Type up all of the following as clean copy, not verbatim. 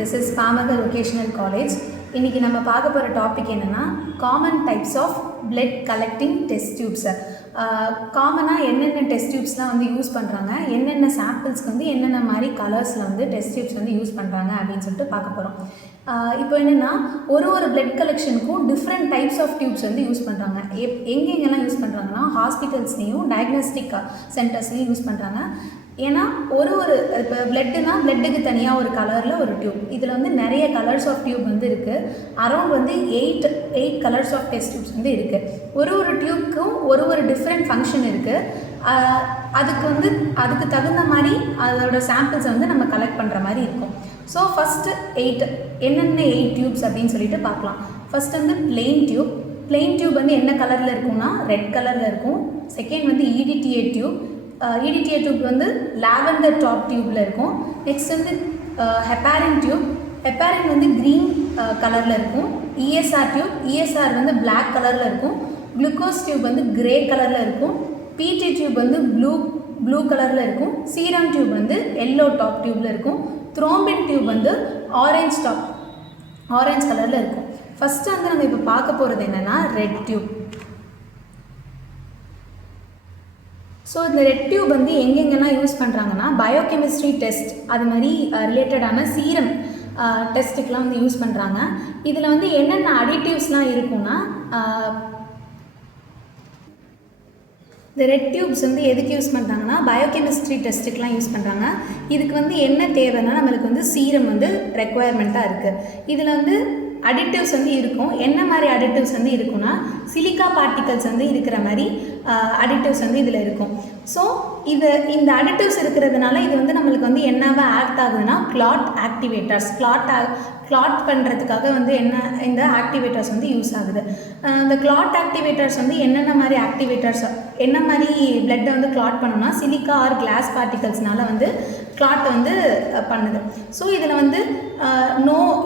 This is Pamagar Vocational College. இன்னைக்கு நம்ம பார்க்க போகிற டாபிக் என்னென்னா common types of blood collecting test tubes. காமனாக என்னென்ன டெஸ்ட் டியூப்ஸ்லாம் வந்து யூஸ் பண்ணுறாங்க, என்னென்ன சாம்பிள்ஸ்க்கு வந்து என்னென்ன மாதிரி கலர்ஸில் வந்து டெஸ்ட் டியூப்ஸ் வந்து யூஸ் பண்ணுறாங்க அப்படின்னு சொல்லிட்டு பார்க்க போகிறோம். இப்போ என்னென்னா ஒரு பிளட் கலெக்ஷனுக்கும் டிஃப்ரெண்ட் டைப்ஸ் ஆஃப் டியூப்ஸ் வந்து யூஸ் பண்ணுறாங்க. எங்கெங்கெல்லாம் யூஸ் பண்ணுறாங்கன்னா ஹாஸ்பிட்டல்ஸ்லேயும் டயக்னோஸ்டிக் சென்டர்ஸ்லேயும் யூஸ் பண்ணுறாங்க. ஏன்னா இப்போ பிளட்டுனா பிளட்டுக்கு தனியாக ஒரு கலரில் ஒரு டியூப், இதில் வந்து நிறைய கலர்ஸ் ஆஃப் டியூப் வந்து இருக்குது. அரௌண்ட் வந்து eight colours of test tubes வந்து இருக்குது. ஒரு டியூப்க்கும் ஒரு டிஃப்ரெண்ட் ஃபங்க்ஷன் இருக்குது. அதுக்கு தகுந்த மாதிரி அதோட சாம்பிள்ஸை வந்து நம்ம கலெக்ட் பண்ணுற மாதிரி இருக்கும். ஸோ ஃபஸ்ட்டு என்னென்ன 8 டியூப்ஸ் அப்படின்னு சொல்லிட்டு பார்க்கலாம். ஃபஸ்ட் வந்து பிளெயின் டியூப் வந்து என்ன கலரில் இருக்கும்னா ரெட் கலரில் இருக்கும். செகண்ட் வந்து EDTA டியூப் வந்து லாவெண்டர் டாப் டியூப்பில் இருக்கும். நெக்ஸ்ட் வந்து ஹெப்பாரின் வந்து க்ரீன் கலரில் இருக்கும். ESR வந்து பிளாக் கலரில் இருக்கும். குளுக்கோஸ் டியூப் வந்து கிரே கலரில் இருக்கும். PT டியூப் வந்து ப்ளூ கலரில் இருக்கும். சீரம் டியூப் வந்து எல்லோ டாப் டியூப்பில் இருக்கும். த்ரோம்பின் டியூப் வந்து ஆரஞ்ச் கலரில் இருக்கும். ஃபஸ்ட்டு வந்து நம்ம இப்போ பார்க்க போகிறது என்னென்னா ரெட் டியூப். ஸோ இந்த ரெட் டியூப் வந்து எங்கெங்கெல்லாம் யூஸ் பண்ணுறாங்கன்னா பயோகெமிஸ்ட்ரி டெஸ்ட், அது மாதிரி ரிலேட்டடான சீரம் டெஸ்ட்டுக்கெலாம் வந்து யூஸ் பண்ணுறாங்க. இதில் வந்து என்னென்ன அடிட்டிவ்ஸ்லாம் இருக்குன்னா இந்த ரெட் டியூப்ஸ் வந்து எதுக்கு யூஸ் பண்ணுறாங்கன்னா பயோகெமிஸ்ட்ரி டெஸ்ட்டுக்கெலாம் யூஸ் பண்ணுறாங்க. இதுக்கு வந்து என்ன தேவைன்னா நம்மளுக்கு வந்து சீரம் வந்து ரெக்குவயர்மெண்ட்டாக இருக்குது. இதில் வந்து அடிட்டிவ்ஸ் வந்து இருக்கும். என்ன மாதிரி அடிட்டிவ்ஸ் வந்து இருக்குன்னா சிலிக்கா பார்ட்டிகல்ஸ் வந்து இருக்கிற மாதிரி அடிட்டிவ்ஸ் வந்து இதில் இருக்கும். ஸோ இந்த அடிட்டிவ்ஸ் இருக்கிறதுனால இது வந்து நம்மளுக்கு வந்து என்னவா ஆக்ட் ஆகுதுன்னா கிளாட் ஆக்டிவேட்டர்ஸ். கிளாட் பண்ணுறதுக்காக வந்து இந்த ஆக்டிவேட்டர்ஸ் வந்து யூஸ் ஆகுது. இந்த கிளாட் ஆக்டிவேட்டர்ஸ் வந்து என்னென்ன மாதிரி ஆக்டிவேட்டர்ஸ், என்ன மாதிரி பிளட்டை வந்து கிளாட் பண்ணணும்னா சிலிக்கா ஆர் கிளாஸ் பார்ட்டிகல்ஸ்னால வந்து கிளாட் வந்து பண்ணுது. ஸோ இதில் வந்து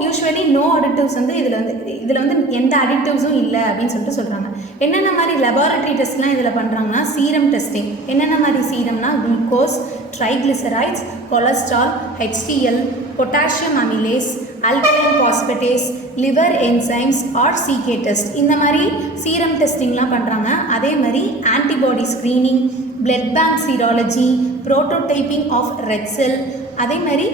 யூஸ்வலி நோ அடிட்டிவ்ஸ் வந்து இதில் வந்து எந்த அடிட்டிவ்ஸும் இல்லை அப்படின்னு சொல்லிட்டு சொல்கிறாங்க. என்னென்ன மாதிரி லெபார்டரி டெஸ்ட்லாம் இதில் பண்ணுறாங்கன்னா சீரம் டெஸ்டிங். என்னென்ன மாதிரி சீரம்னா glucose, triglycerides, cholesterol, HDL, potassium amylase, alkaline phosphatase, liver enzymes or CK test, இந்த மாதிரி சீரம் டெஸ்டிங்லாம் பண்ணுறாங்க. அதே மாதிரி antibody screening, blood bank serology, prototyping of red cell, அதே மாதிரி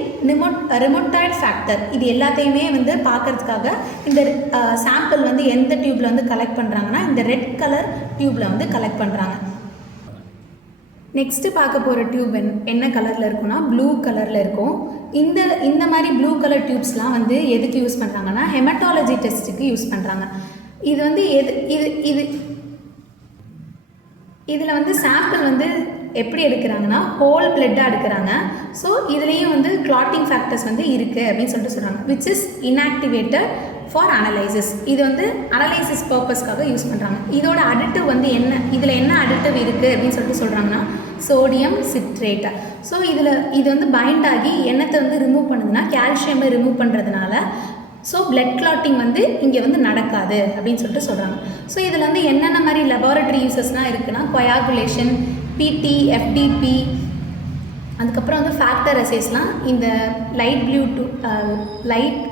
ரிமோட்டாய்ட் ஃபேக்டர், இது எல்லாத்தையுமே வந்து பார்க்கறதுக்காக இந்த சாம்பிள் வந்து எந்த டியூப்பில் வந்து கலெக்ட் பண்ணுறாங்கன்னா இந்த ரெட் கலர் டியூப்பில் வந்து கலெக்ட் பண்ணுறாங்க. நெக்ஸ்ட்டு பார்க்க போகிற டியூப் என்ன கலரில் இருக்குன்னா ப்ளூ கலரில் இருக்கும். இந்த மாதிரி ப்ளூ கலர் டியூப்ஸ்லாம் வந்து எதுக்கு யூஸ் பண்ணுறாங்கன்னா ஹெமட்டாலஜி டெஸ்ட்டுக்கு யூஸ் பண்ணுறாங்க. இது வந்து இதில் வந்து சாம்பிள் வந்து எப்படி எடுக்கிறாங்கன்னா ஹோல் பிளட்டாக எடுக்கிறாங்க. ஸோ இதுலேயும் வந்து கிளாட்டிங் ஃபேக்டர்ஸ் வந்து இருக்குது அப்படின்னு சொல்லிட்டு சொல்கிறாங்க. Which is inactivated for analysis. இது வந்து அனலைசிஸ் பர்பஸ்க்காக யூஸ் பண்ணுறாங்க. இதோட அடிட்டிவ் வந்து இதில் என்ன அடிட்டிவ் இருக்குது அப்படின்னு சொல்லிட்டு சொல்கிறாங்கன்னா சோடியம் சிட்ரேட். ஸோ இது வந்து பைண்ட் ஆகி என்னத்தை வந்து ரிமூவ் பண்ணுதுன்னா கால்சியமை ரிமூவ் பண்ணுறதுனால ஸோ பிளட் கிளாட்டிங் வந்து இங்கே வந்து நடக்காது அப்படின்னு சொல்லிட்டு சொல்கிறாங்க. ஸோ இதில் வந்து என்னென்ன மாதிரி லெபார்டரி யூசஸ்லாம் இருக்குன்னா கொயாகுலேஷன், PT, FDP, அதுக்கப்புறம் வந்து ஃபேக்டர் அசேஸ்லாம் இந்த லைட்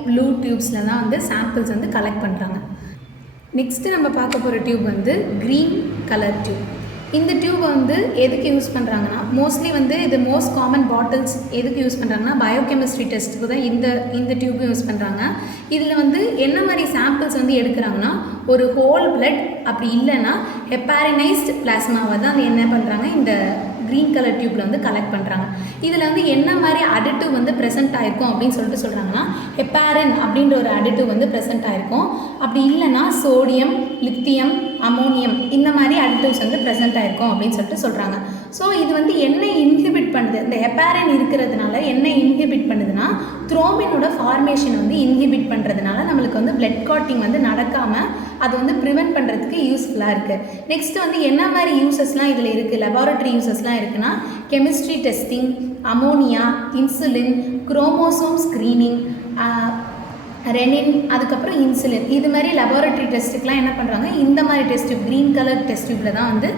ப்ளூ டியூப்ஸில் தான் வந்து சாம்பிள்ஸ் வந்து கலெக்ட் பண்ணுறாங்க. நெக்ஸ்ட்டு நம்ம பார்க்க போகிற டியூப் வந்து க்ரீன் கலர் டியூப். இந்த டியூப்பை வந்து எதுக்கு யூஸ் பண்ணுறாங்கன்னா மோஸ்ட்லி வந்து இது மோஸ்ட் காமன் பாட்டில்ஸ் எதுக்கு யூஸ் பண்ணுறாங்கன்னா பயோகெமிஸ்ட்ரி டெஸ்ட்டுக்கு தான் இந்த டியூப்பும் யூஸ் பண்ணுறாங்க. இதில் வந்து என்ன மாதிரி சாம்பிள்ஸ் வந்து எடுக்கிறாங்கன்னா ஒரு ஹோல் பிளட், அப்படி இல்லைன்னா ஹெப்பாரினைஸ்ட் பிளாஸ்மாவை தான் என்ன பண்ணுறாங்க இந்த க்ரீன் கலர் டியூப்பில் வந்து கலெக்ட் பண்ணுறாங்க. இதில் வந்து என்ன மாதிரி அடிட்டிவ் வந்து ப்ரெசென்ட் ஆகிருக்கும் அப்படின்னு சொல்லிட்டு சொல்கிறாங்கன்னா ஹெப்பாரின் அப்படின்ற ஒரு அடிட்டிவ் வந்து ப்ரெசென்ட் ஆகிருக்கும். அப்படி இல்லைன்னா சோடியம், லித்தியம், அமோனியம், இந்த மாதிரி அடிட்டிவ்ஸ் வந்து ப்ரெசென்ட் ஆகிருக்கும் அப்படின்னு சொல்லிட்டு சொல்கிறாங்க. ஸோ இது வந்து என்ன இன்ஹிபிட் பண்ணுது, இந்த ஹெப்பாரின் இருக்கிறதுனால என்ன இன்ஹிபிட் பண்ணுதுன்னா த்ரோம்பினோட ஃபார்மேஷன் வந்து இன்ஹிபிட் பண்ணுறதுனால நம்மளுக்கு வந்து பிளட் கிளாட்டிங் வந்து நடக்காமல் அது வந்து ப்ரிவென்ட் பண்ணுறதுக்கு யூஸ்ஃபுல்லாக இருக்குது. நெக்ஸ்ட்டு வந்து என்ன மாதிரி யூசஸ்லாம் இதில் இருக்குது, லெபார்டரி யூசஸ்லாம் இருக்குன்னா chemistry testing, ammonia, insulin, chromosome screening, renin, அதுக்கப்புறம் இன்சுலின், இது மாதிரி லெபார்டரி டெஸ்ட்டுக்கெலாம் என்ன பண்ணுறாங்க இந்த மாதிரி test tube green colour test டியூப்பில் தான் வந்து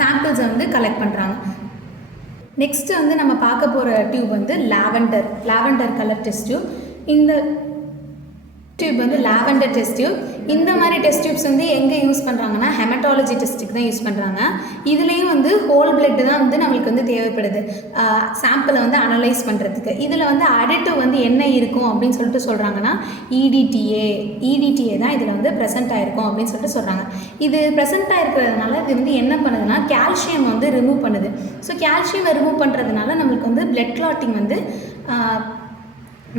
சாம்பிள்ஸை வந்து கலெக்ட் பண்ணுறாங்க. நெக்ஸ்ட்டு வந்து நம்ம பார்க்க போகிற டியூப் வந்து லாவெண்டர் கலர் டெஸ்ட் டியூப். இந்த டியூப் வந்து லாவெண்டர் டெஸ்ட் டியூப். இந்த மாதிரி டெஸ்ட் டியூப்ஸ் வந்து எங்கே யூஸ் பண்ணுறாங்கன்னா ஹெமட்டாலஜி டெஸ்ட்டுக்கு தான் யூஸ் பண்ணுறாங்க. இதுலேயும் வந்து ஹோல் பிளட்டு தான் வந்து நம்மளுக்கு வந்து தேவைப்படுது சாம்பிளை வந்து அனலைஸ் பண்ணுறதுக்கு. இதில் வந்து அடிட்டிவ் வந்து என்ன இருக்கும் அப்படின்னு சொல்லிட்டு சொல்கிறாங்கன்னா இடிடிஏ தான் இதில் வந்து ப்ரெசென்ட் ஆகிருக்கும் அப்படின்னு சொல்லிட்டு சொல்கிறாங்க. இது ப்ரெசென்ட் ஆகிருக்கிறதுனால இது வந்து என்ன பண்ணுதுன்னா கால்சியம் வந்து ரிமூவ் பண்ணுது. ஸோ கால்சியமை ரிமூவ் பண்ணுறதுனால நம்மளுக்கு வந்து பிளட் கிளாட்டிங் வந்து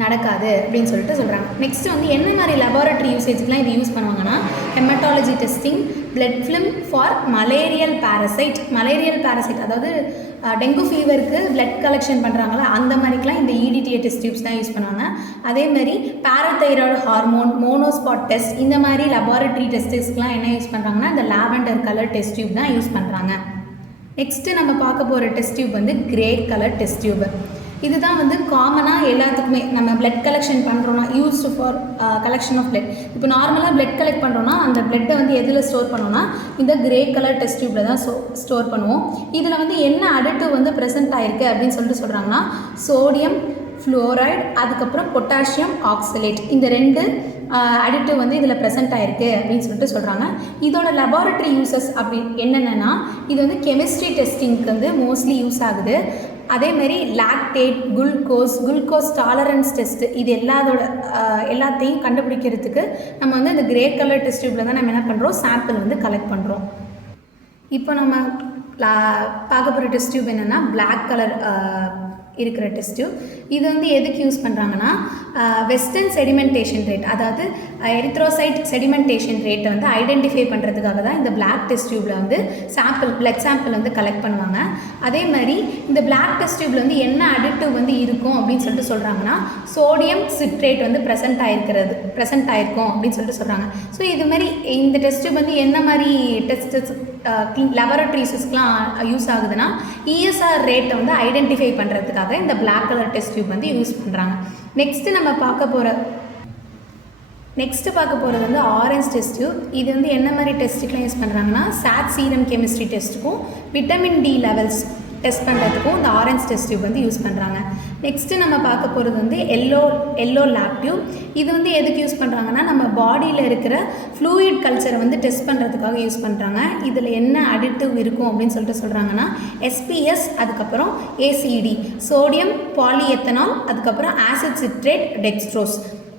நடக்காது அப்படின்னு சொல்லிட்டு சொல்கிறாங்க. நெக்ஸ்ட் வந்து என்ன மாதிரி லெபார்ட்டரி யூசேஜ்க்குலாம் இது யூஸ் பண்ணுவாங்கன்னா haematology testing, blood film for malarial parasite அதாவது டெங்கு ஃபீவருக்கு பிளட் கலெக்ஷன் பண்ணுறாங்களா அந்த மாதிரிக்கெலாம் இந்த இடிடிஏ டெஸ்ட் டியூப்ஸ் தான் யூஸ் பண்ணுவாங்க. அதேமாதிரி பேராதைராய்டு ஹார்மோன், மோனோஸ்பாட் டெஸ்ட், இந்த மாதிரி லெபார்ட்டரி டெஸ்ட்டுக்கெலாம் என்ன யூஸ் பண்ணுறாங்கன்னா இந்த லாவெண்டர் கலர் டெஸ்ட் டியூப் தான் யூஸ் பண்ணுறாங்க. நெக்ஸ்ட்டு நம்ம பார்க்க போகிற டெஸ்ட் டியூப் வந்து கிரே கலர் டெஸ்ட் டியூப். இதுதான் வந்து காமனாக எல்லாத்துக்குமே நம்ம பிளட் கலெக்ஷன் பண்ணுறோன்னா used for collection of blood. இப்போ நார்மலாக பிளட் கலெக்ட் பண்ணுறோன்னா அந்த பிளட்டை வந்து எதில் ஸ்டோர் பண்ணுவோன்னா இந்த கிரே கலர் டெஸ்ட் டியூப்பில் தான் ஸ்டோர் பண்ணுவோம். இதில் வந்து என்ன அடிட்டிவ் வந்து ப்ரெசென்ட் ஆகிருக்கு அப்படின்னு சொல்லிட்டு சொல்கிறாங்கன்னா சோடியம் ஃப்ளோரைடு, அதுக்கப்புறம் பொட்டாசியம் ஆக்சலேட், இந்த 2 அடிட்டிவ் வந்து இதில் ப்ரெசென்ட் ஆகிருக்கு அப்படின்னு சொல்லிட்டு சொல்கிறாங்க. இதோட லெபார்ட்டரி யூசஸ் அப்படி என்னென்னா இது வந்து கெமிஸ்ட்ரி டெஸ்டிங்க்கு வந்து மோஸ்ட்லி யூஸ் ஆகுது. அதேமாரி லாக்டேட், குளுக்கோஸ் டாலரன்ஸ் டெஸ்ட்டு, இது எல்லாத்தையும் கண்டுபிடிக்கிறதுக்கு நம்ம வந்து இந்த கிரே கலர் டெஸ்ட் டியூப்பில் தான் நம்ம என்ன பண்ணுறோம் சாம்பிள் வந்து கலெக்ட் பண்ணுறோம். இப்போ நம்ம பார்க்க போகிற டெஸ்ட் டியூப் என்னென்னா பிளாக் கலர் இருக்கிற டெஸ்ட் டியூப். இது வந்து எதுக்கு யூஸ் பண்ணுறாங்கன்னா வெஸ்டர்ன் செடிமெண்டேஷன் ரேட், அதாவது எரித்ரோசைட் செடிமெண்டேஷன் ரேட்டை வந்து ஐடென்டிஃபை பண்ணுறதுக்காக தான் இந்த பிளாக் டெஸ்ட் டியூப்பில் வந்து பிளட் சாம்பிள் வந்து கலெக்ட் பண்ணுவாங்க. அதே மாதிரி இந்த பிளாக் டெஸ்ட் டியூப்பில் வந்து என்ன அடிட்டிவ் வந்து இருக்கும் அப்படின்னு சொல்லிட்டு சொல்கிறாங்கன்னா சோடியம் சிட்ரேட் வந்து ப்ரெசென்ட் ஆகிருக்கும் அப்படின்னு சொல்லிட்டு சொல்கிறாங்க. ஸோ இது மாதிரி இந்த டெஸ்ட் டியூப் வந்து என்ன மாதிரி லெபார்ட்டரிஸ்க்கெலாம் யூஸ் ஆகுதுன்னா இஎஸ்ஆர் ரேட்டை வந்து ஐடென்டிஃபை பண்ணுறதுக்காக இந்த பிளாக் கலர் டெஸ்ட் டியூப் வந்து யூஸ் பண்ணுறாங்க. நெக்ஸ்ட்டு பார்க்க போகிறது வந்து ஆரஞ்ச் டெஸ்ட் டியூப். இது வந்து என்ன மாதிரி டெஸ்ட்டுக்கெலாம் யூஸ் பண்ணுறாங்கன்னா சாட் சீரம் கெமிஸ்ட்ரி டெஸ்ட்டுக்கும் விட்டமின் டி லெவல்ஸ் டெஸ்ட் பண்ணுறதுக்கும் இந்த ஆரஞ்ச் டெஸ்ட் டியூப் வந்து யூஸ் பண்ணுறாங்க. நெக்ஸ்ட்டு நம்ம பார்க்க போகிறது வந்து எல்லோ லேப் டியூப். இது வந்து எதுக்கு யூஸ் பண்ணுறாங்கன்னா நம்ம பாடியில் இருக்கிற ஃப்ளூயிட் கல்ச்சரை வந்து டெஸ்ட் பண்ணுறதுக்காக யூஸ் பண்ணுறாங்க. இதில் என்ன அடிட்டிவ் இருக்கும் அப்படின்னு சொல்லிட்டு சொல்கிறாங்கன்னா எஸ்பிஎஸ், அதுக்கப்புறம் ஏசிடி, சோடியம் பாலிஎத்தனால், அதுக்கப்புறம் ஆசிட் சிட்ரேட், டெக்ஸ்ட்ரோஸ்.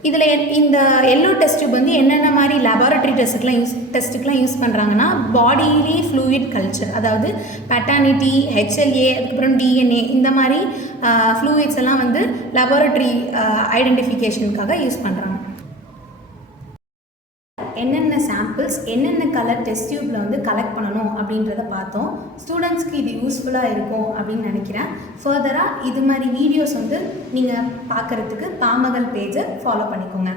இதில் இந்த எல்லோ டெஸ்ட் டியூப் வந்து என்னென்ன மாதிரி லெபார்ட்டரி டெஸ்ட்டுக்கெலாம் யூஸ் பண்ணுறாங்கன்னா பாடியிலே ஃப்ளூயிட் கல்ச்சர், அதாவது பெட்டானிட்டி, ஹெச்எல்ஏ, அதுக்கப்புறம் டிஎன்ஏ, இந்த மாதிரி ஃப்ளூயிட்ஸ் எல்லாம் வந்து லெபார்ட்டரி ஐடென்டிஃபிகேஷனுக்காக யூஸ் பண்ணுறாங்க. என்னென்ன சாம்பிள்ஸ் என்னென்ன கலர் டெஸ்ட் டியூப்பில் வந்து கலெக்ட் பண்ணணும் அப்படின்றத பார்த்தோம். ஸ்டூடெண்ட்ஸ்க்கு இது யூஸ்ஃபுல்லாக இருக்கும் அப்படின்னு நினைக்கிறேன். ஃபர்தராக இது மாதிரி வீடியோஸ் வந்து நீங்கள் பார்க்குறதுக்கு பாமகள் பேஜை ஃபாலோ பண்ணிக்கோங்க.